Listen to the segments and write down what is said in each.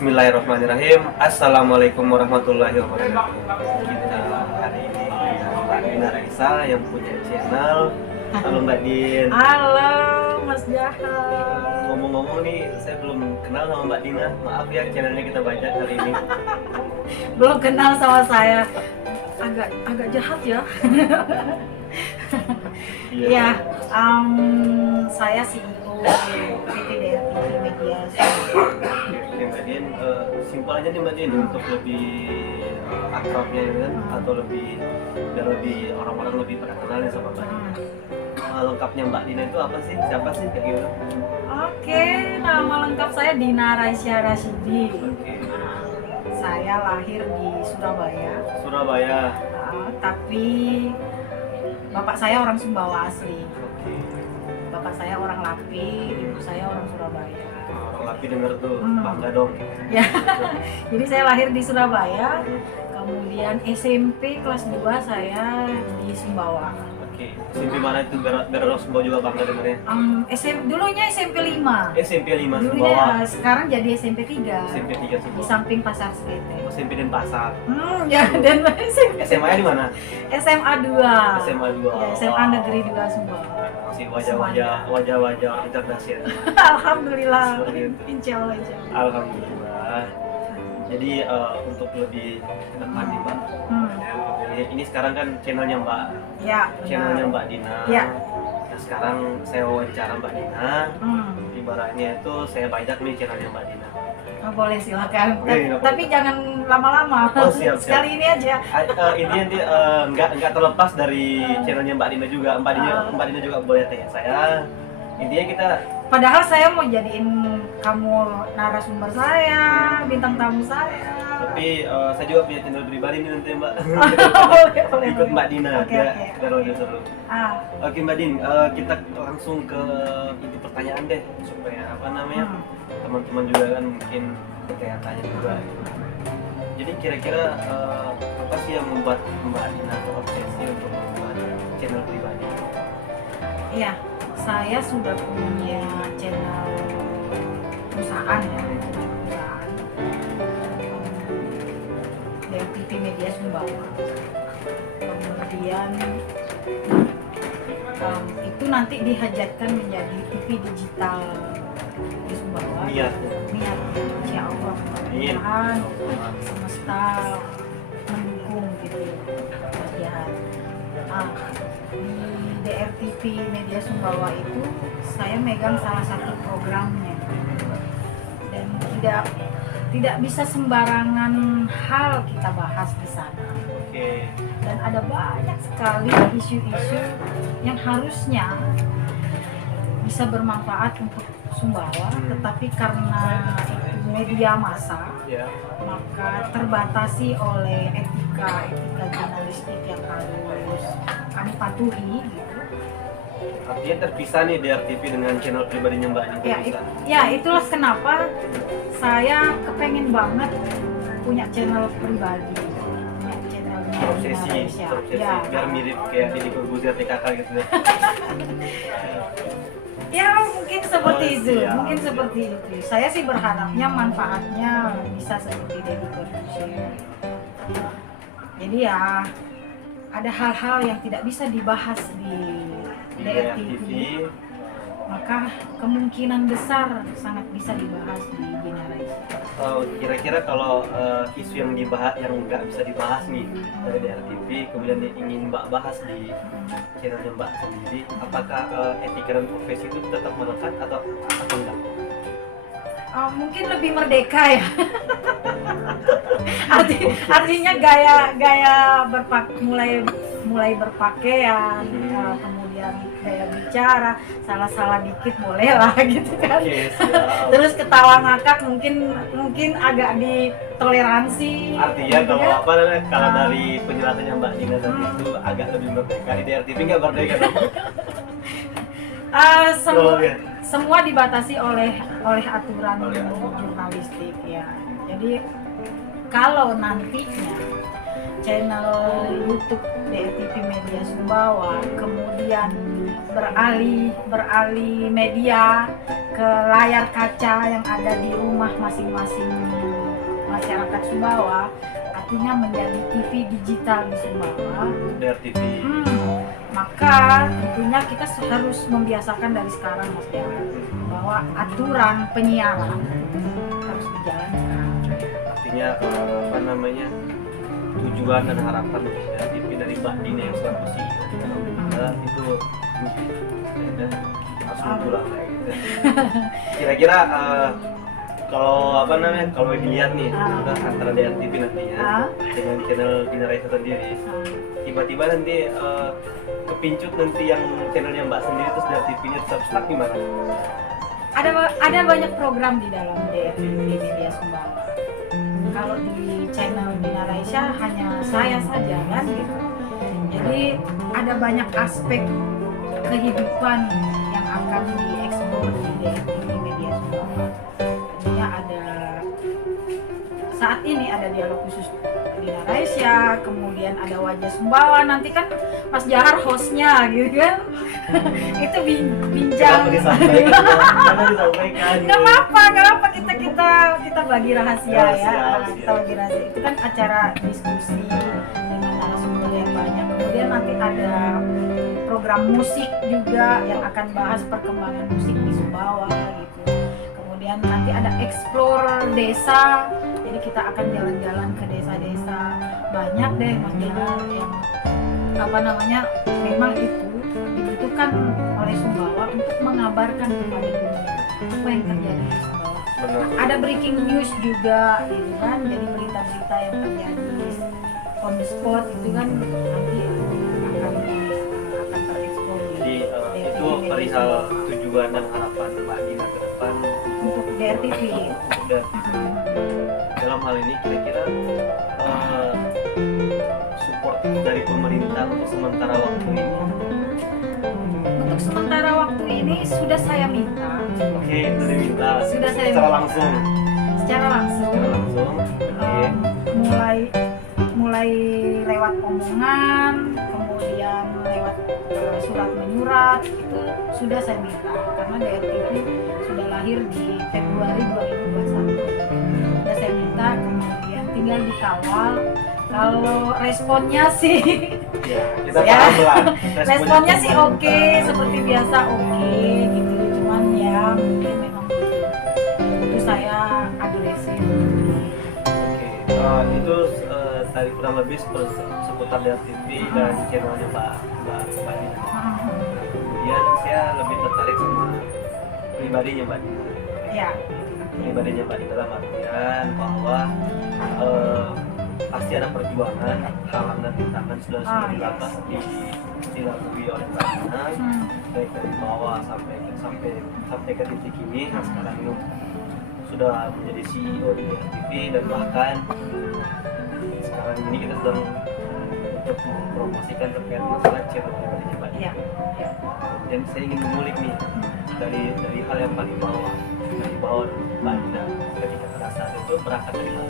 Bismillahirrahmanirrahim. Assalamualaikum warahmatullahi wabarakatuh. Kita hari ini dengan Mbak Dina Raisa yang punya channel. Halo Mbak Din. Halo Mas Jahat. Ngomong-ngomong nih, saya belum kenal sama Mbak Dina. Maaf ya, channelnya kita baca hari ini. Belum kenal sama saya. Agak jahat ya. Iya. Saya CEO PT DRTV Media. Oke Mbak Din, simpel aja nih Mbak Din untuk lebih akrabnya ya kan, atau biar lebih orang-orang lebih pada kenal sama Mbak Dina. Lengkapnya Mbak Dina itu apa sih? Siapa sih kayak gimana? Oke, nama lengkap saya Dina Raisa Rasidi. Oke. Saya lahir di Surabaya. Surabaya. Tapi bapak saya orang Sumbawa asli. Oke. Bapak saya orang Lapi, ibu saya orang Surabaya. Orang Lapi denger tuh, bangga dong. Ya, jadi saya lahir di Surabaya, kemudian SMP kelas 2 saya di Sumbawa. Oke, SMP mana itu biar orang Sumbawa juga bangga dengernya? Dulunya SMP 5. SMP 5 Dulunya, Sumbawa. sekarang jadi SMP 3. SMP 3 Di Sumbawa. samping Pasar Sekete. SMP Denpasar. Ya, dan SMP. SMA-nya di mana? SMA 2. SMA 2. Ya, SMA Negeri 2 Sumbawa. Si wajah-wajah cerdas ya. Alhamdulillah. Seperti itu. Insya Allah. Alhamdulillah. Jadi untuk lebih ke depan nih Mbak. Ini sekarang kan channelnya Mbak. Ya. Channelnya Mbak Dina. Ya. Nah sekarang saya wawancara Mbak Dina. Ibaratnya itu saya bajak nih channelnya Mbak Dina. Oh, boleh silakan. Oke, Tapi jangan lama-lama. Oh, siap. Sekali ini aja. Intinya dia nggak terlepas dari channelnya Mbak Dina juga. Mbak Dina juga boleh tanya saya. Intinya kita. Padahal saya mau jadiin kamu narasumber saya, bintang tamu saya. Tapi saya juga punya channel pribadi nih nanti Mbak. boleh. Ikut Mbak Dina. Oke. Biar lebih seru. Oke Mbak Din, kita langsung ke inti pertanyaan deh supaya apa namanya teman-teman juga kan mungkin bertanya-tanya juga. Jadi kira-kira apa sih yang membuat Mbak Dina terobsesi untuk membuat channel pribadi? Iya, saya sudah punya channel perusahaan ya, DRTV Media Sumbawa. Kemudian itu nanti dihajatkan menjadi TV digital di Sumbawa. Niat, insya Allah. Mudah-mudahan semesta mendukung gitu ya. Di DRTV Media Sumbawa itu saya megang salah satu programnya dan tidak bisa sembarangan hal kita bahas di sana. Oke. Dan ada banyak sekali isu-isu yang harusnya bisa bermanfaat untuk Sumbawa, tetapi karena itu media massa, maka terbatasi oleh etika jurnalistik yang harus kami patuhi gitu. Artinya terpisah nih DRTV dengan channel pribadinya Mbak Dina. Ya, itulah kenapa saya kepengen banget punya channel pribadi. Obsesi, ya. Biar mirip kayak Deddy Corbuzier TKK gitu ya. Ya mungkin seperti itu, Siap. mungkin seperti itu. Saya sih berharapnya manfaatnya bisa seperti Deddy Corbuzier. Jadi ya ada hal-hal yang tidak bisa dibahas di DRTV, maka kemungkinan besar sangat bisa dibahas di Dina Raisa. Kira-kira kalau isu yang nggak bisa dibahas nih dari DRTV, kemudian ingin Mbak bahas di channelnya Mbak sendiri, apakah etika dan profesi itu tetap melekat atau enggak? Mungkin lebih merdeka ya. Artinya gaya mulai berpakaian, kemudian gaya bicara, salah dikit boleh lah gitu kan. Terus ketawa ngakak mungkin agak ditoleransi. Artinya gitu kalau kan? apa kalau dari penjelasannya Mbak Dina tadi itu agak lebih merdeka, di DRTV nggak merdeka dong? Semua dibatasi oleh aturan jurnalistik ya. Jadi kalau nantinya channel YouTube DRTV Media Sumbawa kemudian beralih media ke layar kaca yang ada di rumah masing-masing masyarakat Sumbawa, artinya menjadi TV digital di Sumbawa. Dari TV. Maka tentunya kita harus membiasakan dari sekarang, Mas Jarod, bahwa aturan penyiaran harus dijalankan. Artinya apa namanya, tujuan dan harapan dari TV dari Mbak Dina yang selaku CEO itu harus pulang kayak gitu. Kira-kira kalau apa namanya, kalau dilihat nih antara DRTV nantinya dengan channel Dina Raisa sendiri, tiba-tiba nanti kepincut nanti yang channelnya Mbak sendiri terus DRTV-nya tetap stuck gimana? Ada banyak program di dalam DRTV Media Sumbawa. Kalau di channel Dina Raisa hanya saya saja kan gitu. Jadi ada banyak aspek kehidupan yang akan dieksplor di DRTV Media Sumbawa. Artinya ada saat ini ada dialog khusus Dina Raisa, kemudian ada Wajah Sumbawa, nanti kan Mas Jahar hostnya gitu kan. Itu bincang. Kenapa disampaikan? Gak apa-apa, kita bagi rahasia ya. Kita bagi rahasia. Itu kan acara diskusi dengan narasumber yang banyak. Kemudian nanti ada program musik juga yang akan bahas perkembangan musik di Sumbawa gitu. Kemudian nanti ada explore desa. Jadi kita akan jalan-jalan ke desa-desa. Banyak deh Mas Jahar yang apa namanya, memang itu dibutuhkan oleh Sumbawa untuk mengabarkan kepada dunia apa yang terjadi di Sumbawa. Benar. Ada breaking news juga gitu kan, jadi berita-berita yang terjadi on the spot itu kan nanti akan terekspor. Jadi itu perihal tujuan dan harapan Mbak Dina ke depan untuk DRTV. Untuk DRTV. Dalam hal ini kira-kira support dari pemerintah untuk sementara waktu ini. Untuk sementara waktu ini sudah saya minta. Oke, itu diminta. Sudah saya secara minta. langsung. Secara langsung. Oke. Mulai lewat omongan, kemudian lewat surat menyurat, itu sudah saya minta karena DRTV sudah lahir di Februari 2021. Sudah saya minta, kemudian tinggal dikawal. Kalau responnya sih Ya, kita ya, paham lah. responnya sih oke, seperti biasa oke gitu. Cuman ya mungkin memang itu saya agresif. Oke, itu tadi kurang lebih seputar DRTV dan channelnya Mbak Dina. Kemudian saya lebih tertarik sama pribadinya Mbak Dina. Ya. Pribadinya Mbak Dina dalam artian bahwa pasti ada perjuangan, halang dan rintangan sudah dilalui oleh Mbak Dina, baik dari bawah sampai ke titik ini. Nah, sekarang ini sudah menjadi CEO di DRTV dan bahkan sekarang ini kita sedang untuk mempromosikan terkait masalah channel pribadinya Mbak Dina. Dan saya ingin mengulik nih dari hal yang paling bawah, dari bawah Mbak Dina ketika pada saat itu berangkat dari mana?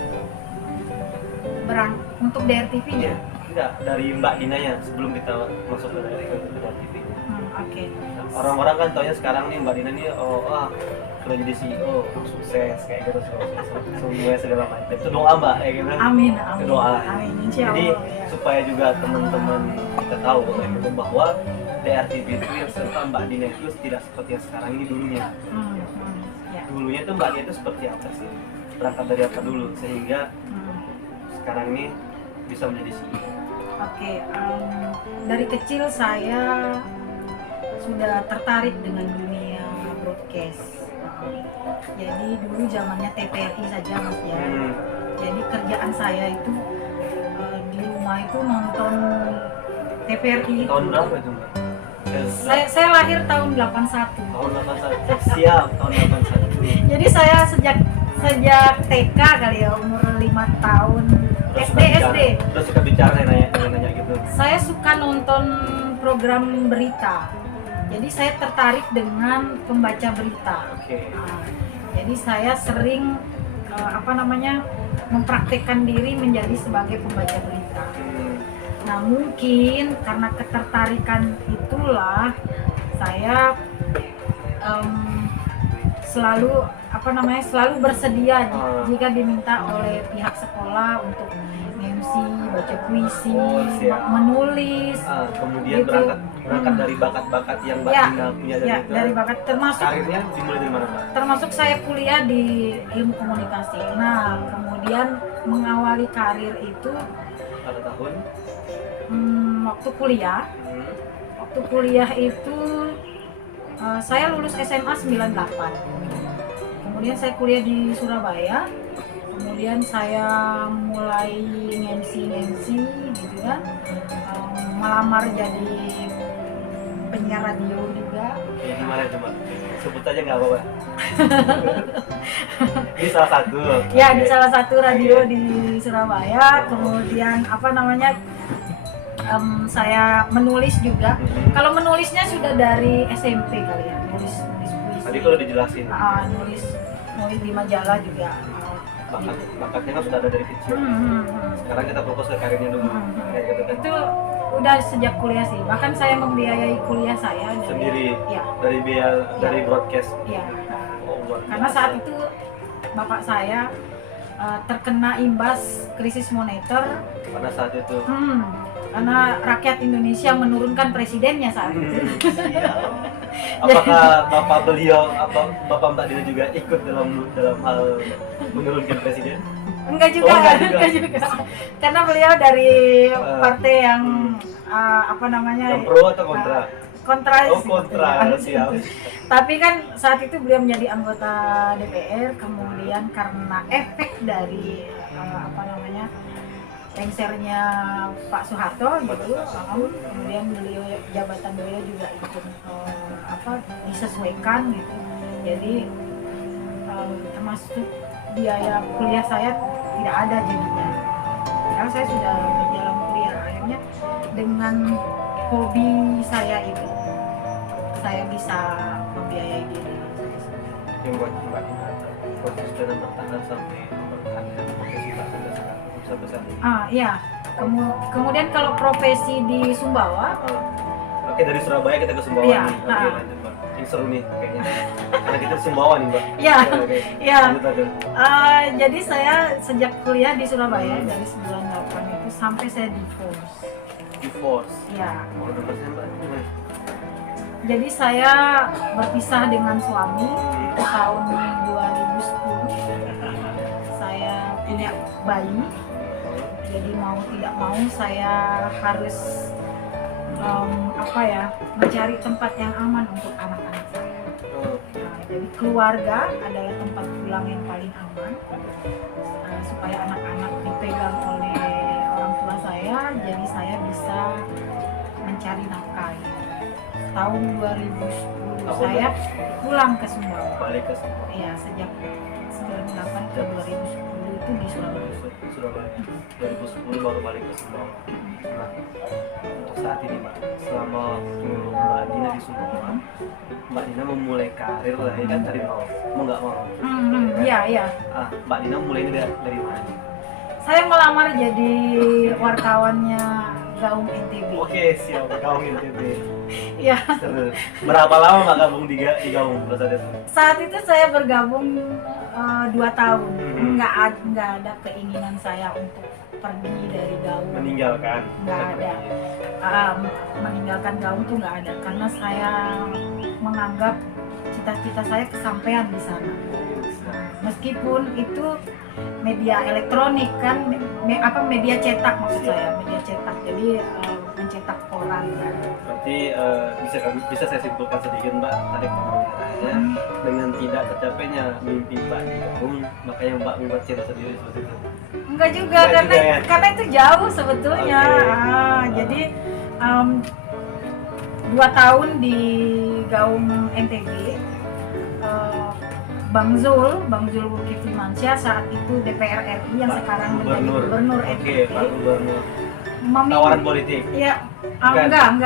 Untuk DRTV-nya? Enggak, dari Mbak Dinanya sebelum kita masuk ke DRTV. Oke. Orang-orang kan taunya sekarang nih Mbak Dina nih sudah jadi CEO, sukses kayak gitu, semuanya segala macam. Itu doa Mbak kayak gitu. Amin. Itu doa. Amin. Insya Allah. Jadi Ya. supaya juga teman-teman kita tahu kayak gitu bahwa DRTV itu yang serta Mbak Dina itu tidak seperti yang sekarang ini dulunya. Ya. Dulunya tuh Mbak Dina itu seperti apa sih? Berangkat dari apa dulu sehingga sekarang ini bisa menjadi CEO. Oke, dari kecil saya sudah tertarik dengan dunia broadcast. Jadi dulu zamannya TVRI saja Mas ya. Jadi kerjaan saya itu di rumah itu nonton TVRI. Tahun berapa itu Mbak? Saya lahir tahun 81. Tahun 81. Siap, tahun 81. Jadi saya sejak TK kali ya, umur 5 tahun. SD. Terus suka bicara nanya gitu. Saya suka nonton program berita. Jadi saya tertarik dengan pembaca berita. Oke. Nah, jadi saya sering mempraktekkan diri menjadi sebagai pembaca berita. Nah mungkin karena ketertarikan itulah saya selalu selalu bersedia jika diminta oleh pihak sekolah untuk MC, baca puisi, menulis. Kemudian gitu. berangkat dari bakat-bakat yang Mbak Dina punya dari bakat, termasuk karirnya dimulai dari mana, Mbak? Termasuk saya kuliah di ilmu komunikasi. Nah, kemudian mengawali karir itu Pada tahun waktu kuliah. Waktu kuliah itu saya lulus SMA 98. Kemudian saya kuliah di Surabaya. Kemudian saya mulai nge-MC gitu kan. Melamar jadi penyiar radio juga. Ya, di mana itu, Mbak? Sebut aja nggak apa-apa. Di salah satu. Ya, di salah satu radio di Surabaya. Kemudian saya menulis juga. Kalau menulisnya sudah dari SMP kali ya, nulis puisi. Tadi kalau dijelasin. Nulis di majalah juga. Bakatnya kan sudah ada dari kecil. Sekarang kita fokus ke karirnya dulu. Kayak gitu kan. Itu udah sejak kuliah sih. Bahkan saya membiayai kuliah saya sendiri. Ya. Dari biaya dari broadcast. Iya. Karena saat itu bapak saya terkena imbas krisis moneter. Pada saat itu. Karena rakyat Indonesia menurunkan presidennya saat itu. Iya. Apakah bapak Mbak Dina juga ikut dalam hal menurunkan presiden? Enggak juga. Karena beliau dari partai yang yang pro atau kontra? Kontra. Siap. Tapi kan saat itu beliau menjadi anggota DPR, kemudian karena efek dari lengsernya Pak Soeharto gitu, kemudian jabatan beliau juga ikut disesuaikan gitu. Jadi termasuk biaya kuliah saya tidak ada jadinya. Karena saya sudah berjalan kuliah, akhirnya dengan hobi saya itu saya bisa membiayai diri saya sendiri. Yang buat Mbak Dina konsisten dan bertahan sampai mempertahankan profesi Mbak Dina sampai saat ini. Iya. Kemudian kalau profesi di Sumbawa. Oke, dari Surabaya kita ke Sumbawa nih. Oke, lanjut Mbak. Ini seru nih kayaknya. Karena kita di Sumbawa nih, Mbak. Iya. Jadi saya sejak kuliah di Surabaya dari 98 itu sampai saya divorce. Iya. Mau divorce Mbak? Gimana? Jadi saya berpisah dengan suami itu tahun 2010. Saya punya bayi. Jadi mau tidak mau saya harus mencari tempat yang aman untuk anak-anak saya. Jadi keluarga adalah tempat pulang yang paling aman supaya anak-anak dipegang oleh orang tua saya. Jadi saya bisa mencari nafkah. Tahun 2010 saya pulang ke Sumbawa. Balik ke Sumbawa. Iya, sejak 98 ke 2010 itu di Surabaya. 2010 baru balik ke Sumbawa. Nah, untuk saat ini Mbak, selama Mbak Dina di Sumbawa, Mbak Dina memulai karir lah ya kan dari nol, mau nggak mau? Iya. Mbak Dina mulai dari mana? Saya melamar jadi wartawannya Gaung NTB. Oke, siap, Gaung NTB. Iya. Berapa lama Mbak gabung di Gaung pada saat itu? Saat itu saya bergabung 2 tahun. Nggak ada keinginan saya untuk pergi dari Gaung. Meninggalkan? Nggak ada. Meninggalkan Gaung tuh nggak ada, karena saya menganggap cita-cita saya kesampaian di sana. Meskipun itu media elektronik kan, media cetak maksud saya, media cetak. Jadi mencetak koran kan. Berarti bisa saya simpulkan sedikit Mbak, tarik pembicaranya dengan tidak tercapainya mimpi Mbak di Gaung, makanya Mbak membuat channel sendiri seperti itu. Enggak juga, karena itu jauh sebetulnya. Jadi 2 tahun di Gaung NTB, Bang Zul Zulkifli Mansyah saat itu DPR RI yang sekarang menjadi gubernur NTB. Pak Gubernur. Tawaran politik? Ya, enggak.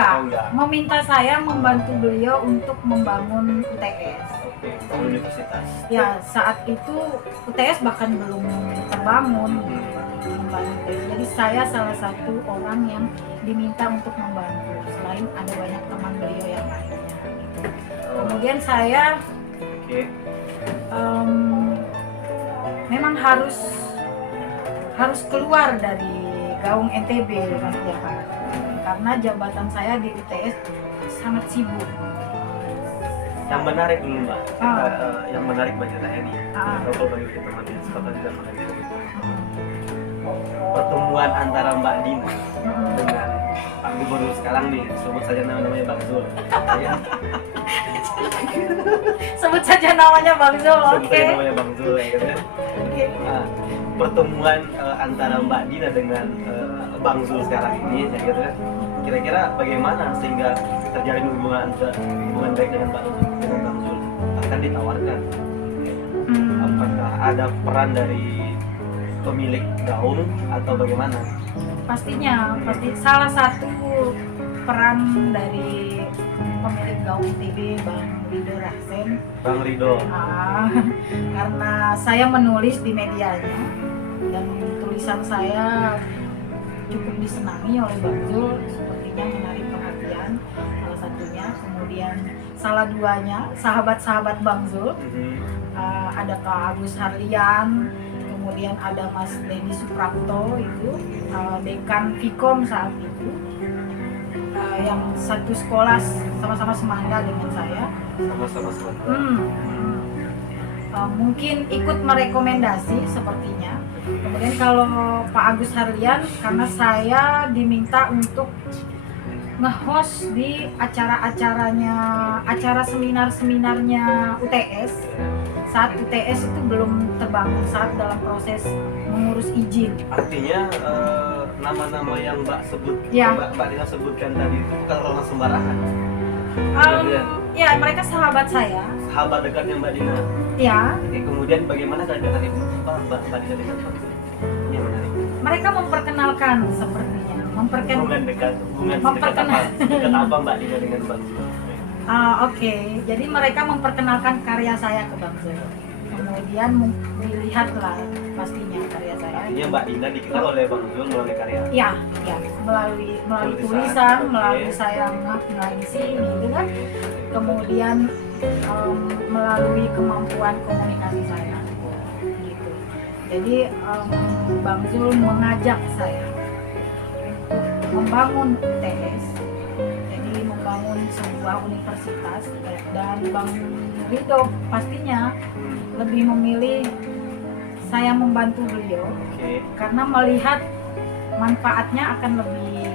Meminta saya membantu beliau untuk membangun UTS. Universitas. Ya, saat itu UTS bahkan belum terbangun. Jadi saya salah satu orang yang diminta untuk membantu. Selain ada banyak teman beliau yang lainnya. Kemudian saya memang harus keluar dari gaung NTB Mas Jafar, karena jabatan saya di UTS sangat sibuk. Yang menarik dulu Mbak, yang menarik bagi saya nih, kalau bagi teman yang sempat juga mengenai pertemuan antara Mbak Dina dengan Pak Gubernur sekarang nih, sebut saja namanya Bang Zul. Ya. Sebut saja namanya Bang Zul, Sebut oke. saja namanya Bang Zul, ya kan? Oke. Pertemuan antara Mbak Dina dengan Bang Zul sekarang ini, ya gitu kan? Kira-kira bagaimana sehingga terjalin hubungan baik dengan Bang Zul? Akan ditawarkan. Apakah ada peran dari pemilik gaung atau bagaimana? Pasti salah satu peran dari pemilik gaung TV Bang Rido Rahsen. Bang Rido. Karena saya menulis di medianya dan tulisan saya cukup disenangi oleh Bang Zul, sepertinya menarik perhatian salah satunya. Kemudian salah duanya sahabat-sahabat Bang Zul, ada Kak Agus Harlian, kemudian ada Mas Denny Suprapto itu dekan Vkom saat itu, yang satu sekolah sama-sama semangga dengan saya. Sama-sama semangga. Mungkin ikut merekomendasi sepertinya. Kemudian kalau Pak Agus Harlian, karena saya diminta untuk nge-host di acara seminar-seminarnya UTS saat UTS itu belum terbangun, saat dalam proses mengurus izin. Artinya nama-nama yang Mbak sebut, ya. Mbak Dina sebutkan tadi itu bukan orang sembarangan. Ya, mereka sahabat saya. Sahabat dekatnya Mbak Dina. Ya. Oke, kemudian bagaimana kedekatan itu Mbak Dina dengan Bang Zul? Ini yang menarik. Mereka memperkenalkan sepertinya. Hubungan dekat apa Mbak Dina dengan Bang Zul? Oke. Jadi mereka memperkenalkan karya saya ke Bang Zul. Kemudian dilihatlah pastinya karya saya. Artinya Mbak Dina dikenal oleh Bang Zul melalui karya. Ya, melalui tulisan, melalui saya ngisi gitu kan. Kemudian melalui kemampuan komunikasi saya. Gitu. Jadi Bang Zul mengajak saya untuk membangun UTS. Jadi membangun sebuah universitas, dan Bang Rido pastinya lebih memilih saya membantu beliau, karena melihat manfaatnya akan lebih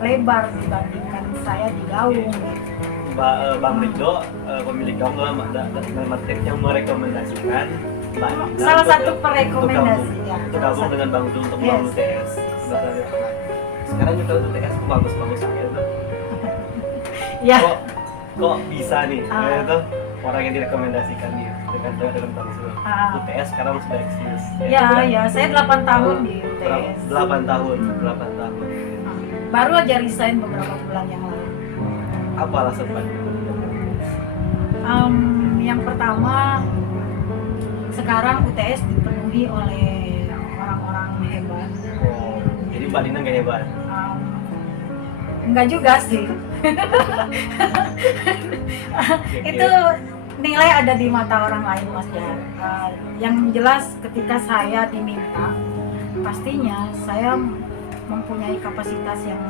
lebar dibandingkan saya di gaung. Bang Rido, pemilik gaung dalam arti yang merekomendasikan Mbak Dina salah satu perekomendasi untuk gabung dengan Bang Zul untuk membangun UTS. Sekarang kita UTS bagus-bagus aja tuh. Ya. Kok bisa nih? Itu orang yang direkomendasikan dia dengan Bang Zul. UTS sekarang sudah eksis. Ya, saya 8 tahun di UTS. 8 tahun. Baru aja resign beberapa bulan yang lalu. Apa alasan Pak? Yang pertama, sekarang UTS dipenuhi oleh orang-orang hebat. Jadi Mbak Dina nggak hebat? Enggak juga sih. Itu nilai ada di mata orang lain, Mas Jan. Yang jelas ketika saya diminta, pastinya saya mempunyai kapasitas yang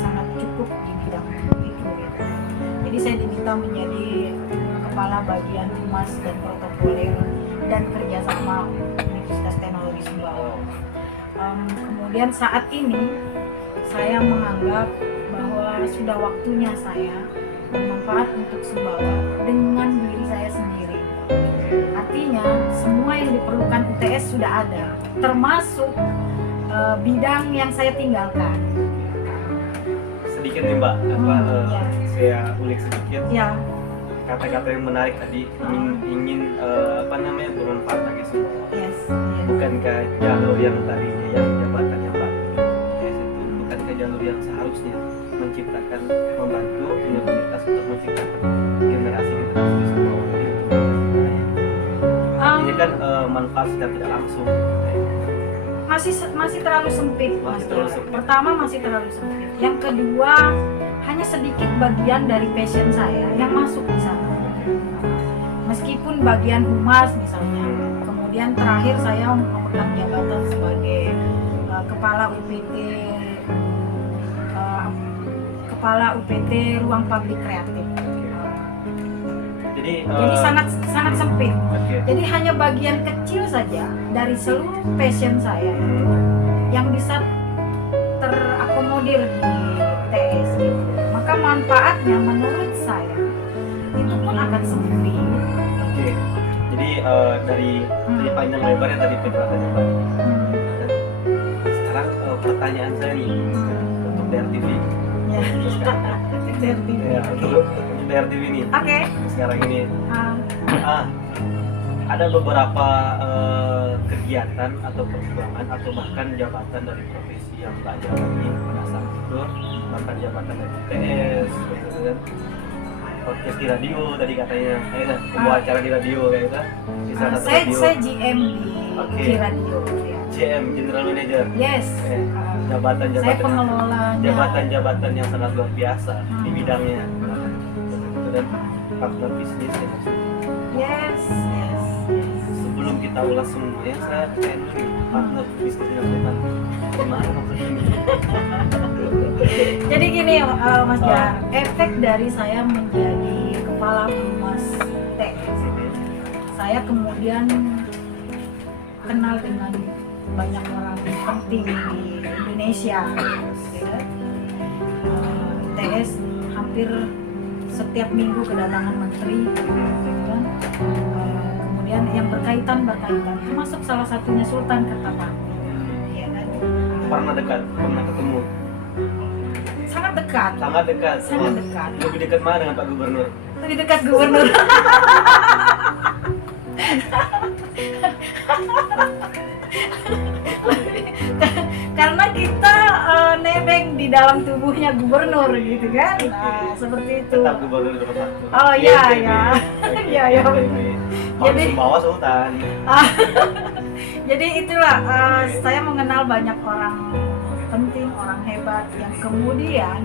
sangat cukup di bidang itu gitu. Jadi saya diminta menjadi kepala bagian humas dan protokoler dan kerjasama Universitas Teknologi Sumbawa. Kemudian saat ini saya menganggap bahwa sudah waktunya saya bermanfaat untuk Sumbawa dengan diri saya sendiri. Artinya semua yang diperlukan UTS sudah ada, termasuk bidang yang saya tinggalkan. Sedikit nih Mbak, saya ulik sedikit. Ya. Kata-kata yang menarik tadi, ingin bermanfaat bagi semua. Yes. Bukankah jalur yang tadinya yang jabatannya Mbak UTS itu bukankah jalur yang seharusnya membantu universitas untuk menciptakan generasi di Sumbawa ini? Ini kan manfaat secara tidak langsung. Masih terlalu sempit. Pertama, masih terlalu sempit. Yang kedua, hanya sedikit bagian dari passion saya yang masuk di sana. meskipun bagian humas misalnya. Kemudian terakhir saya memegang jabatan sebagai kepala UPT Ruang Publik Kreatif. Jadi sangat sempit. Oke. Jadi hanya bagian kecil saja dari seluruh passion saya itu yang bisa terakomodir di TS gitu. Maka manfaatnya menurut saya itu pun akan sempit. Oke. Jadi dari panjang lebarnya tadi penjelasannya Pak. Sekarang pertanyaan saya nih untuk DRTV. Ya. DRTV. Ya, untuk DRTV nih. Oke. Sekarang ini ada beberapa kegiatan atau perjuangan atau bahkan jabatan dari profesi yang Mbak jalani pada saat itu, bahkan jabatan dari TS, gitu kan, podcast di radio tadi katanya, membawa acara di radio kayak gitu. Di salah satu radio. Saya GM di radio. Ya. GM, General Manager. Yes. Jabatan-jabatan. Saya pengelolanya. Jabatan-jabatan yang sangat luar biasa di bidangnya. Dan partner bisnis ya. Yes. Sebelum kita ulas semuanya, saya pengen nih partner bisnis dengan Sultan. Gimana maksudnya ini? Jadi gini Mas Jar, efek dari saya menjadi kepala humas TS, saya kemudian kenal dengan banyak orang penting di Indonesia. Ya. TS hampir setiap minggu kedatangan menteri, kan? Kemudian yang berkaitan, termasuk salah satunya Sultan Kertapati. Ya, kan? Pernah ketemu? Sangat dekat. Sangat dekat. Lebih dekat mana dengan Pak Gubernur? Lebih dekat Gubernur. Karena kita nebeng di dalam tubuhnya gubernur gitu kan. Nah, seperti itu. Tetap Gubernur nomor 1. Oh iya. Iya. Jadi bawa Sultan. Jadi itulah saya mengenal banyak orang penting, orang hebat yang kemudian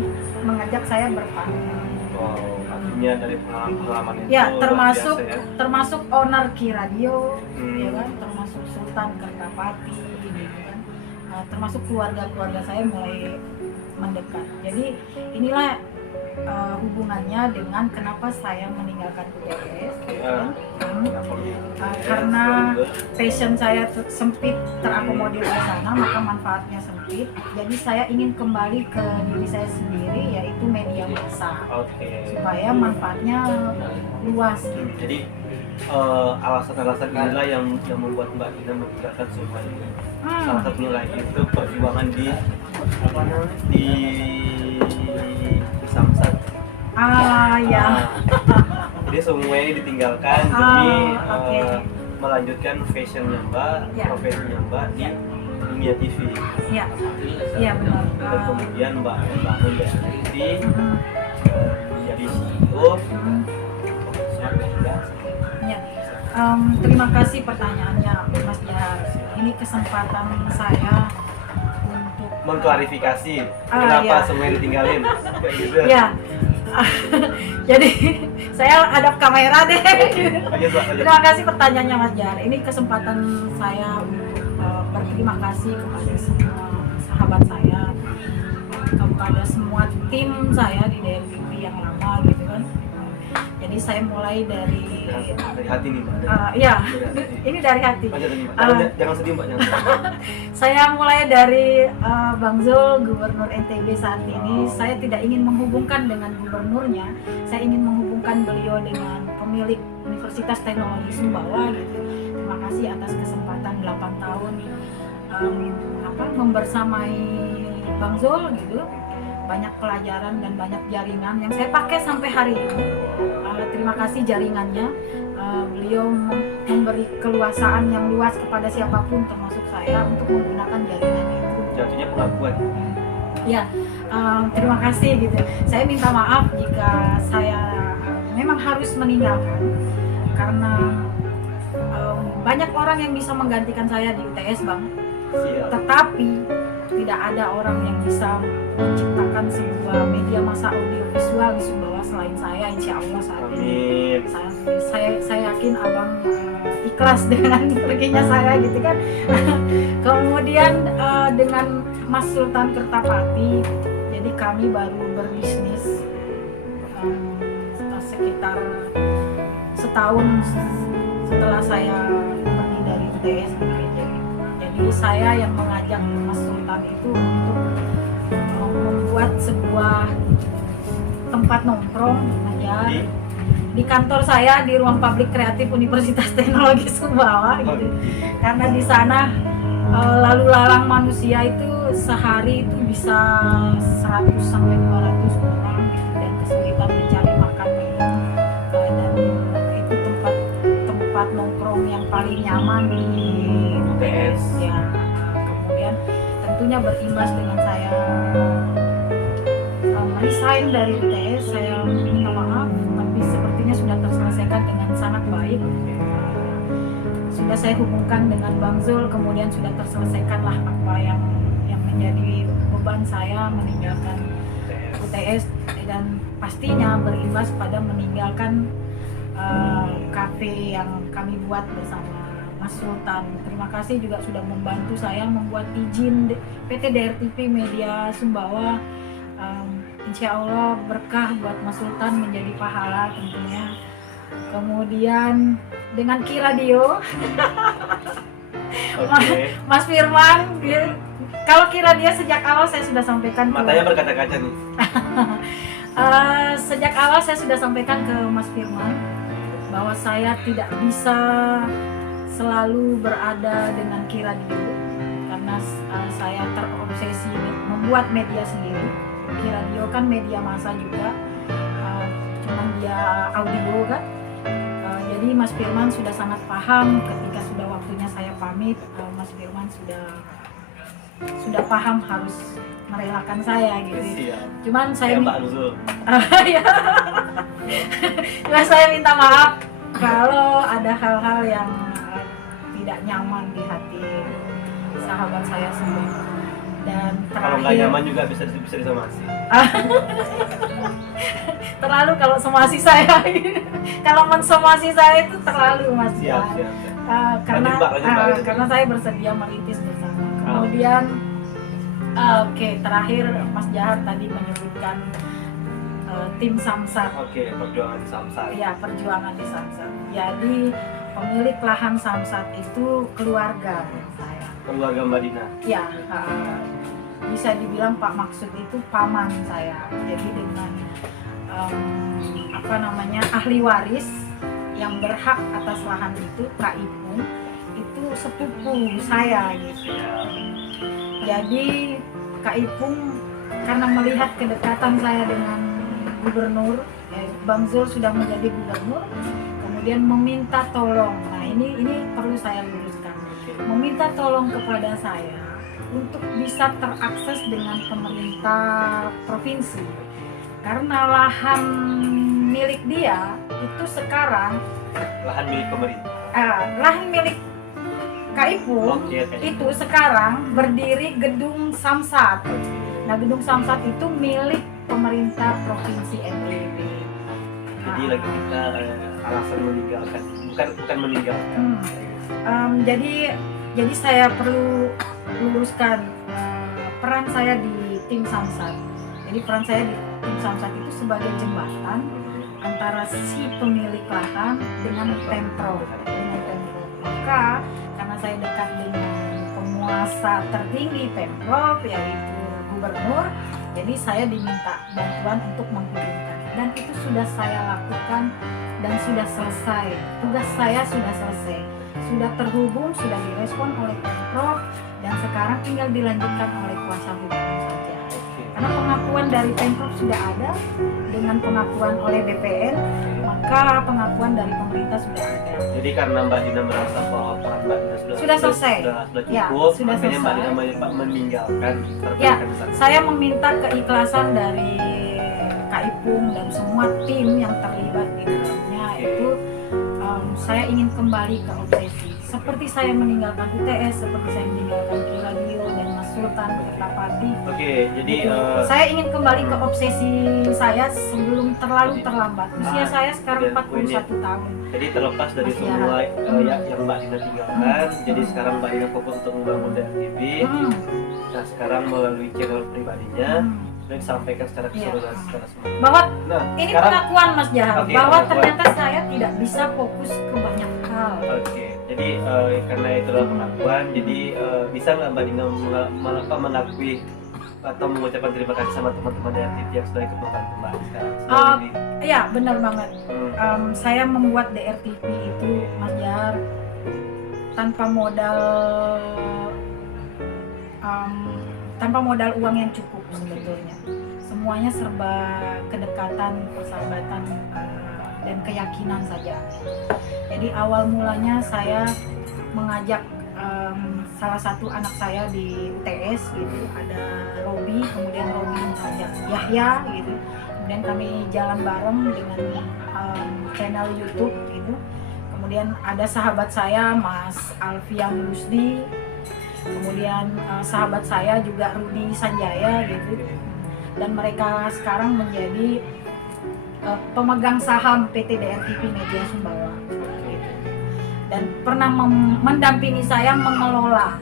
mengajak saya berpartner. Wow, artinya dari pengalaman itu. Ya, luar biasa, ya. termasuk owner Ki Radio, ya kan, termasuk Sultan Kertapati, gitu kan. Termasuk keluarga saya mulai mendekat. Jadi inilah hubungannya dengan kenapa saya meninggalkan UTS, kan? Karena passion saya sempit terakomodir di sana, maka manfaatnya sempit. Jadi saya ingin kembali ke diri saya sendiri, yaitu media massa, supaya manfaatnya luas. Jadi alasan-alasan inilah yang membuat Mbak Dina meninggalkan semua ini. Salah satunya lagi itu perjuangan di Samsat. Ya. Jadi semuanya ditinggalkan demi melanjutkan fashionnya Mbak, profesinya Mbak di dunia TV. Iya benar. Dan kemudian Mbak bangun TV, menjadi CEO. Terima kasih pertanyaannya Mas Jahar. Ini kesempatan saya untuk mengklarifikasi kenapa semuanya ditinggalin kayak gitu. Ya. Jadi saya hadap kamera deh. Terima kasih pertanyaannya Mas Jar. Ini kesempatan saya untuk berterima kasih kepada semua sahabat saya, kepada semua tim saya di DRTV yang lama gitu kan. Jadi saya mulai dari hati nih Mbak. Iya, ini dari hati. Jangan sedih Mbak. Saya mulai dari Bang Zul, Gubernur NTB saat ini. Saya tidak ingin menghubungkan dengan gubernurnya. Saya ingin menghubungkan beliau dengan pemilik Universitas Teknologi Sumbawa gitu. Terima kasih atas kesempatan 8 tahun membersamai Bang Zul gitu. Banyak pelajaran dan banyak jaringan yang saya pakai sampai hari ini. Terima kasih jaringannya. Beliau memberi keluasaan yang luas kepada siapapun termasuk saya untuk menggunakan jaringan itu. Jatuhnya pengakuan. Ya, terima kasih gitu. Saya minta maaf jika saya memang harus meninggalkan karena banyak orang yang bisa menggantikan saya di UTS Bang. Tetapi tidak ada orang yang bisa menciptakan sebuah media massa audiovisual di Sumbawa selain saya, insya Allah saat ini. Saya mungkin abang ikhlas dengan perginya saya gitu kan. Kemudian dengan Mas Sultan Kertapati, jadi kami baru berbisnis sekitar setahun setelah saya pergi dari UTS. Jadi saya yang mengajak Mas Sultan itu untuk membuat sebuah tempat nongkrong aja di kantor saya di ruang publik kreatif Universitas Teknologi Sumbawa gitu. Karena di sana lalu lalang manusia itu sehari itu bisa 100 sampai 200 orang gitu, dan kesulitan mencari makan minum, dan itu tempat nongkrong yang paling nyaman di UTS ya. Kemudian tentunya berimbas dengan saya resign dari UTS, saya minta maaf, tapi sepertinya sudah terselesaikan dengan sangat baik. Sudah saya hubungkan dengan Bang Zul, kemudian sudah terselesaikan lah apa yang menjadi beban saya meninggalkan UTS, dan pastinya berimbas pada meninggalkan kafe yang kami buat bersama Mas Sultan. Terima kasih juga sudah membantu saya membuat izin PT DRTP Media Sumbawa. Insya Allah berkah buat Mas Sultan, menjadi pahala tentunya. Kemudian dengan Ki Radio, Mas Firman, kalau Ki Radio sejak awal saya sudah sampaikan matanya berkaca-kaca nih. Sejak awal saya sudah sampaikan ke Mas Firman bahwa saya tidak bisa selalu berada dengan Ki Radio karena saya terobsesi membuat media sendiri. Ki Radio kan media massa juga, cuman dia audio kan. Jadi Mas Firman sudah sangat paham ketika sudah waktunya saya pamit. Mas Firman sudah paham harus merelakan saya gitu. Cuman saya Cuma saya minta maaf kalau ada hal-hal yang tidak nyaman di hati sahabat saya semua. Dan kalau nggak nyaman juga bisa disomasi. Terlalu kalau somasi saya, kalau mensomasi saya itu terlalu, Mas. Siap. Karena saya bersedia merintis bersama. Kemudian terakhir Mas Jahar tadi menyebutkan tim Samsat. Perjuangan di Samsat. Iya, perjuangan di Samsat. Jadi pemilik lahan Samsat itu keluarga saya. Keluarga Mbak Dina. Ya, bisa dibilang Pak Maksud itu paman saya. Jadi dengan ahli waris yang berhak atas lahan itu, Kak Ipung, itu sepupu saya gitu. Jadi Kak Ipung karena melihat kedekatan saya dengan gubernur, Bang Zul sudah menjadi gubernur, kemudian meminta tolong. Nah ini perlu saya luruskan, meminta tolong kepada saya untuk bisa terakses dengan pemerintah provinsi, karena lahan milik dia itu sekarang lahan milik pemerintah. Lahan milik Kak Ipung itu sekarang berdiri gedung Samsat. Nah gedung Samsat itu milik pemerintah provinsi NTB. Jadi lagi kita alasan meninggalkan, bukan meninggalkan. Jadi saya perlu luruskan peran saya di tim Samsat. Jadi peran saya di tim Samsat itu sebagai jembatan antara si pemilik lahan dengan Pemprov. Maka karena saya dekat dengan penguasa tertinggi Pemprov yaitu gubernur, jadi saya diminta bantuan untuk menghubungkan, dan itu sudah saya lakukan dan sudah selesai. Tugas saya sudah selesai, sudah terhubung, sudah direspon oleh Pemprov, dan sekarang tinggal dilanjutkan oleh kuasa hukum saja. Karena pengakuan dari Pemprov sudah ada, dengan pengakuan oleh BPN, maka pengakuan dari pemerintah sudah ada. Jadi karena Mbak Dina merasa bahwa peran Mbak Dina sudah selesai, cukup, makanya Mbak Dina meninggalkan. Ya, saya meminta keikhlasan dari Kak Ipung dan semua tim yang terlibat di dalamnya. Itu saya ingin kembali ke obsesi. Seperti saya meninggalkan UTS, seperti saya meninggalkan Kiladio dan Mas Sultan Kertapati. Oke, jadi Saya ingin kembali ke obsesi saya sebelum terlalu terlambat. Usia saya sekarang 41 tahun. jadi terlepas dari Masih semua harap. yang Mbak Dina tinggalkan, jadi sekarang Mbak Dina fokus untuk membangun DRTV. Nah sekarang melalui channel pribadinya sudah disampaikan secara keseluruhan secara semua. Bahwa Nah ini sekarang, pengakuan Mas Jahar, Oke, bahwa pengakuan. ternyata saya tidak bisa fokus ke banyak hal. oke, jadi karena itu adalah pengakuan, jadi bisa nggak Mbak Dina mengakui atau mengucapkan terima kasih sama teman-teman DRTV yang sudah ikut membantu Mbak sekarang? Ini. Iya, benar banget. Saya membuat DRTV itu Mas Jahar tanpa modal uang yang cukup sebetulnya. Semuanya serba kedekatan, persahabatan, dan keyakinan saja. Jadi awal mulanya saya mengajak salah satu anak saya di UTS gitu, ada Robi, kemudian Robi mengajak Yahya gitu. Kemudian kami jalan bareng dengan channel YouTube gitu. Kemudian ada sahabat saya Mas Alfian Lusdi. Kemudian sahabat saya juga Rudi Sanjaya gitu. Dan mereka sekarang menjadi pemegang saham PT DRTV Media Sumbawa gitu. Dan pernah mendampingi saya mengelola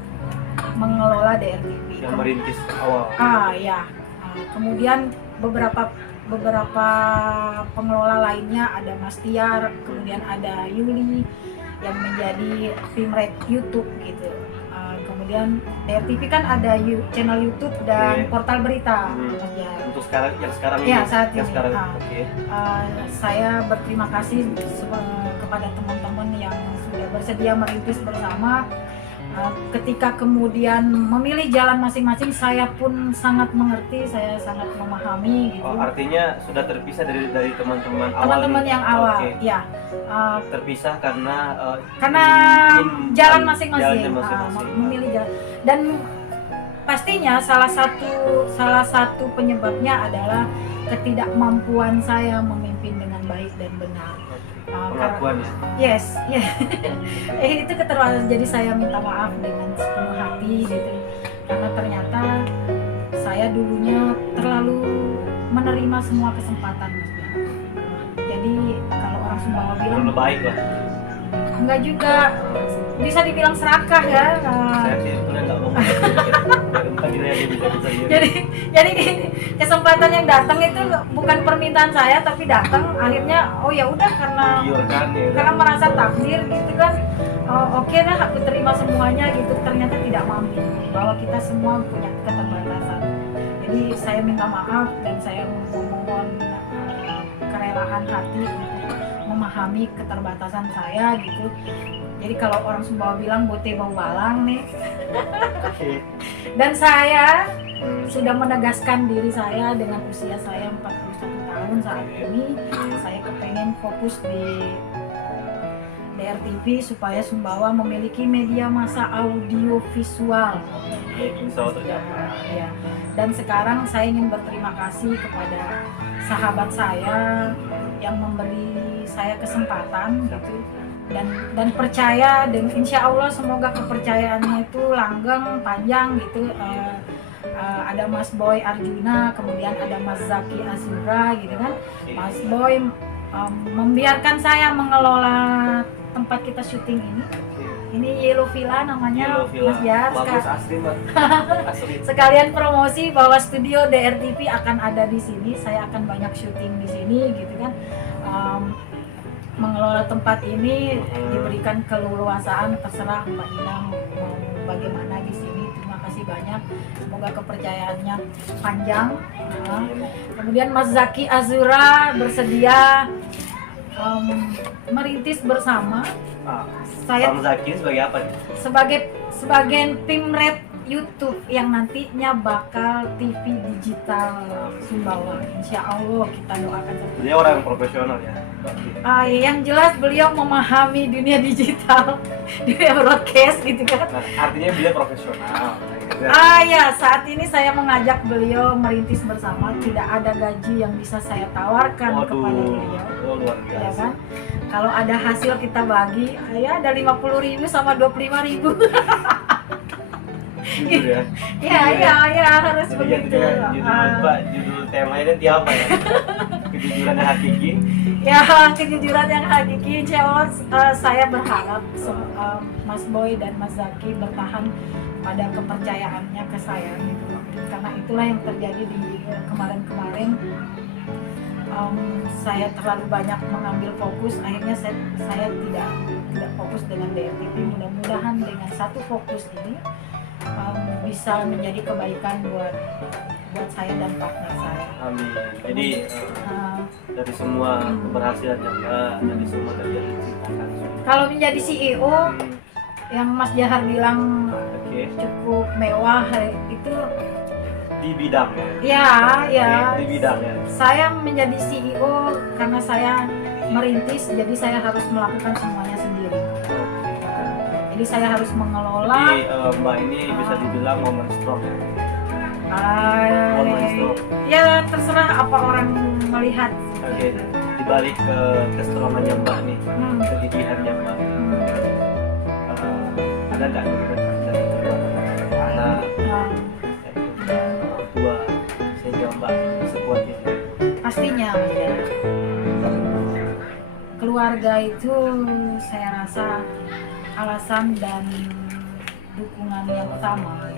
DRTV. Yang merintis awal. Ya. Kemudian beberapa pengelola lainnya ada Mas Tiar, kemudian ada Yuli yang menjadi tim red YouTube gitu. Kemudian DRTV kan ada channel YouTube dan portal berita. Untuk sekarang ini. Ya, saat ini. Saya berterima kasih kepada teman-teman yang sudah bersedia merintis bersama. Ketika kemudian memilih jalan masing-masing, saya pun sangat mengerti, saya sangat memahami gitu. Artinya sudah terpisah dari teman-teman awal. Teman-teman yang awal, ya. Terpisah karena jalan masing-masing, masing-masing. memilih jalan. Dan pastinya salah satu penyebabnya adalah ketidakmampuan saya memimpin dengan baik dan benar. Pengakuan ya. Yes. Itu keterlaluan. Jadi saya minta maaf dengan sepenuh hati gitu. Karena ternyata saya dulunya terlalu menerima semua kesempatan, Mas. Jadi kalau orang Sumbawa bilang terlalu baik lah. Enggak juga, bisa dibilang serakah ya. Saya sih sebenarnya nggak mau jadi gini, kesempatan yang datang itu bukan permintaan saya, tapi datang akhirnya ya udah karena merasa takdir gitu kan. Oke dah, aku terima semuanya gitu. Ternyata tidak mampu, bahwa kita semua punya keterbatasan. Jadi saya minta maaf dan saya memohon kerelaan hati untuk memahami keterbatasan saya gitu. Jadi kalau orang Sumbawa bilang bote bau balang nih. Dan saya sudah menegaskan diri saya dengan usia saya 41 tahun saat ini. Saya kepengen fokus di DRTV supaya Sumbawa memiliki media massa audio visual. Ya. Dan sekarang saya ingin berterima kasih kepada sahabat saya yang memberi saya kesempatan gitu, dan percaya, dan insya Allah semoga kepercayaannya itu langgeng panjang gitu. Ada Mas Boy Arjuna, kemudian ada Mas Zaki Azura gitu kan. Mas Boy membiarkan saya mengelola tempat kita syuting ini. Ini Yellow Villa namanya, Mas Jar. Sekalian promosi bahwa studio DRTV akan ada di sini. Saya akan banyak syuting di sini gitu kan. Mengelola tempat ini diberikan keleluasaan, terserah Mbak Dina mau bagaimana di sini. Terima kasih banyak. Semoga kepercayaannya panjang. Kemudian Mas Zaki Azura bersedia merintis bersama. Saya Zaki sebagai apa nih? Sebagai tim red YouTube yang nantinya bakal TV digital Sumbawa. Insya Allah kita doakan. Beliau orang yang profesional ya. Yang jelas beliau memahami dunia digital, dunia broadcast gitu kan. Artinya dia profesional. Ya, saat ini saya mengajak beliau merintis bersama. Tidak ada gaji yang bisa saya tawarkan kepada beliau. Luar Ya biasa. kan? Kalau ada hasil kita bagi, ya ada 50.000 sama 25.000. Jujur ya. Ya harus Jadi begitu. judul temanya nanti apa ya? Kejujuran yang hakiki. Ya, kejujuran yang hakiki. Insya Allah, saya berharap Mas Boy dan Mas Zaki bertahan pada kepercayaannya ke saya gitu. Karena itulah yang terjadi di kemarin-kemarin. Saya terlalu banyak mengambil fokus, akhirnya saya tidak fokus dengan DRTV. Mudah-mudahan dengan satu fokus ini bisa menjadi kebaikan buat saya dan partner saya. Amin. Jadi dari semua keberhasilan dari semua terjadi ceritakan. Kalau menjadi CEO yang Mas Jahar bilang cukup mewah itu di bidangnya. Ya. Di bidangnya. Saya menjadi CEO karena saya merintis, jadi saya harus melakukan semuanya sendiri. Jadi saya harus mengelola. Jadi Mbak ini bisa dibilang woman strong. Woman strong. Ya terserah apa orang melihat. Oke. Dibalik kestrongannya Mbak nih, kegigihannya Mbak. Ada nggak dari anak, orang tua sehingga Mbak sekuat ini? Pastinya ya. Keluarga itu saya rasa alasan dan dukungan yang utama,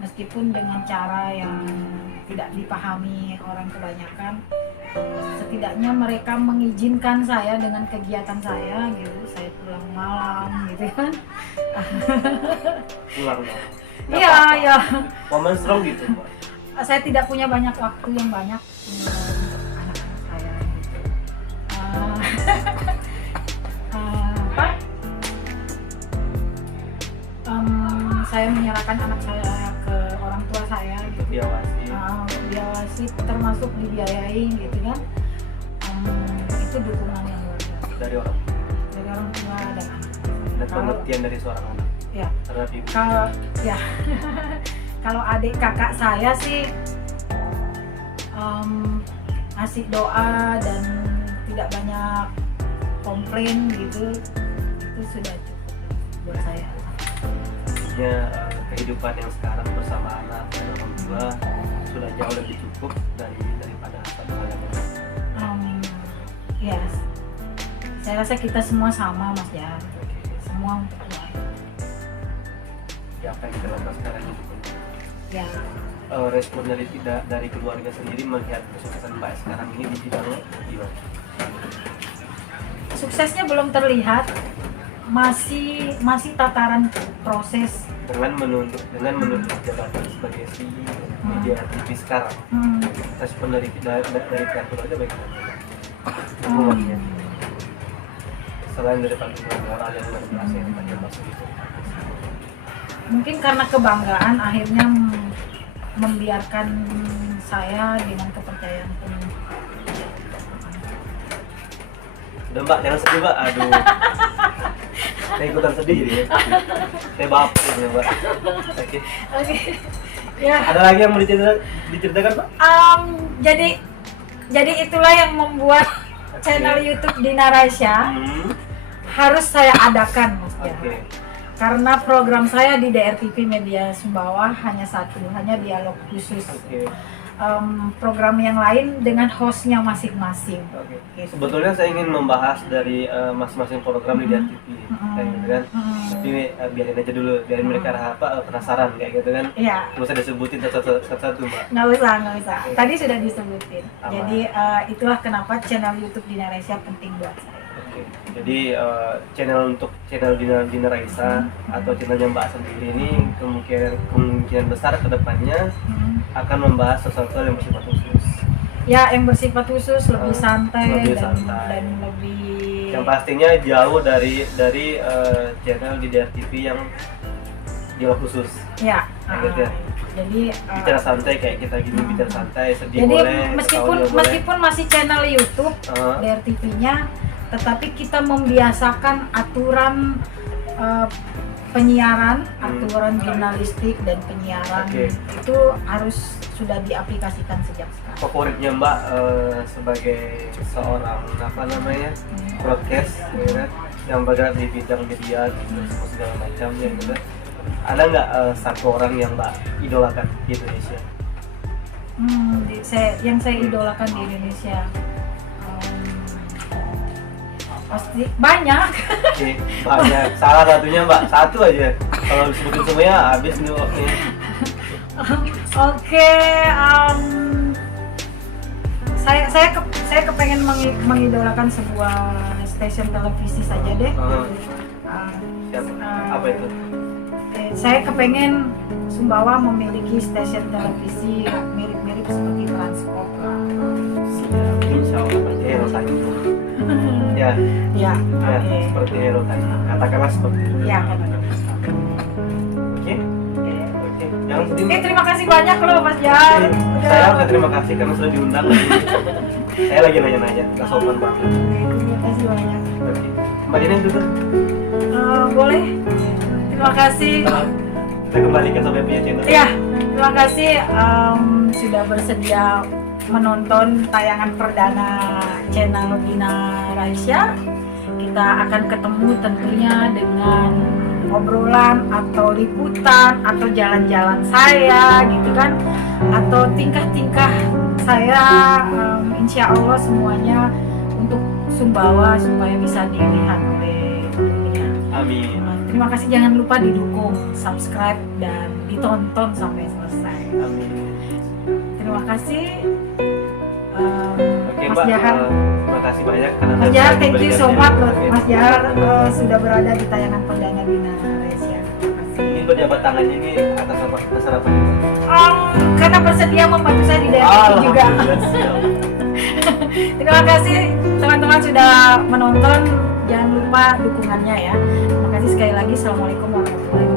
meskipun dengan cara yang tidak dipahami orang kebanyakan. Setidaknya mereka mengizinkan saya dengan kegiatan saya gitu, saya pulang malam gitu kan. Pulang malam. Iya. Woman strong gitu Mbak. Saya tidak punya banyak waktu yang banyak untuk anak-anak saya gitu. Saya menyerahkan anak saya ke orang tua saya gitu. Diawasi termasuk dibiayai gitu kan. Itu dukungan yang luar biasa Dari orang tua dan anak. dan pengertian dari seorang anak Ya. terhadap ibu. Kalau adik kakak saya sih ngasih doa dan tidak banyak komplain gitu, itu sudah cukup buat saya. Kehidupan yang sekarang bersama anak dan orang tua sudah jauh lebih cukup daripada satu hal yang lain. Ya, saya rasa kita semua sama Mas Jar. Semua untuk keluarga. Ya, apa yang kita lakukan sekarang itu. Ya. Respon dari keluarga sendiri melihat kesuksesan Mbak sekarang ini di bidangnya gimana? Suksesnya belum terlihat, masih tataran proses. Dengan menuntut jabatan sebagai CEO media TV sekarang, respon dari pihak keluarga bagaimana? Hubungannya selain dari pandangan moral yang luar biasa yang banyak masuk itu. Mungkin karena kebanggaan akhirnya membiarkan saya dengan kepercayaan penuh. Udah Mbak, jangan sedih Mbak, aduh. Saya ikutan sedih jadi ya. Saya baper ya Mbak. Oke. Ya. Ada lagi yang mau diceritakan Mbak? Jadi itulah yang membuat channel YouTube Dina Raisya harus saya adakan Mas Jar. Karena program saya di DRTV Media Sumbawa hanya satu, hanya dialog khusus. Program yang lain dengan hostnya masing-masing. Sebetulnya saya ingin membahas dari masing-masing program di DRTV, kayak gitu kan. Tapi biarin aja dulu, biarin mereka penasaran kayak gitu kan. Iya. Terus saya disebutin satu-satu Mbak. Nggak usah. Tadi sudah disebutin. Jadi itulah kenapa channel YouTube Dina Raisya penting buat saya. Jadi channel Dina Raisya atau channelnya Mbak sendiri ini kemungkinan besar kedepannya akan membahas sesuatu yang bersifat khusus. Ya, yang bersifat khusus, lebih santai dan lebih. Yang pastinya jauh dari channel di DRTV yang dialog khusus. Ya. Gitu ya. Jadi bicara santai kayak kita gini, bicara santai, sedih jadi boleh. meskipun masih channel YouTube DRTV-nya, tetapi kita membiasakan aturan penyiaran, aturan jurnalistik dan penyiaran itu harus sudah diaplikasikan sejak sekarang. Favoritnya Mbak sebagai seorang apa namanya broadcast ya kan, yang bergerak di bidang media segala macam ya gitu. Ada nggak satu orang yang Mbak idolakan di Indonesia? Yang saya idolakan di Indonesia pasti banyak. Oke, banyak. Salah satunya Mbak, satu aja. Kalau disebutin semuanya habis nih waktunya. Oke, saya kepengen mengidolakan sebuah stasiun televisi saja deh. Apa itu? Saya kepengen Sumbawa memiliki stasiun televisi mirip-mirip seperti Transkop lah. Insya Allah seperti hero tadi. Ya, Oke. seperti hero tadi. Katakanlah seperti itu. Ya. Oke. Jangan sedih. Terima kasih banyak loh Mas Jar. Saya harus terima kasih karena sudah diundang. Saya lagi nanya-nanya, nggak sopan banget. Terima kasih banyak. Oke. Mbak Dina dulu. Boleh. Terima kasih. Kita kembali ke Sobat Punya Channel. Ya, terima kasih sudah bersedia menonton tayangan perdana channel Bina Raisya. Kita akan ketemu tentunya dengan obrolan atau liputan atau jalan-jalan saya gitu kan, atau tingkah-tingkah saya, insya Allah semuanya untuk Sumbawa supaya bisa dilihat oleh dunia. Amin. Terima kasih, jangan lupa didukung, subscribe dan ditonton sampai selesai. Amin. Terima kasih. Oke, Mas Mbak, Jahar. terima kasih banyak karena Mas Jahar, thank you memberikan so much loh, informasi. Mas Jahar sudah berada di tayangan perdana Bina Raisya. Terima kasih. Ini berjabat tangannya ini atas apa? Dasar apa? Karena bersedia membantu saya di daerah ini juga. Alhamdulillah, siap. Terima kasih teman-teman sudah menonton. Jangan lupa dukungannya ya. Terima kasih sekali lagi. Assalamualaikum warahmatullahi wabarakatuh.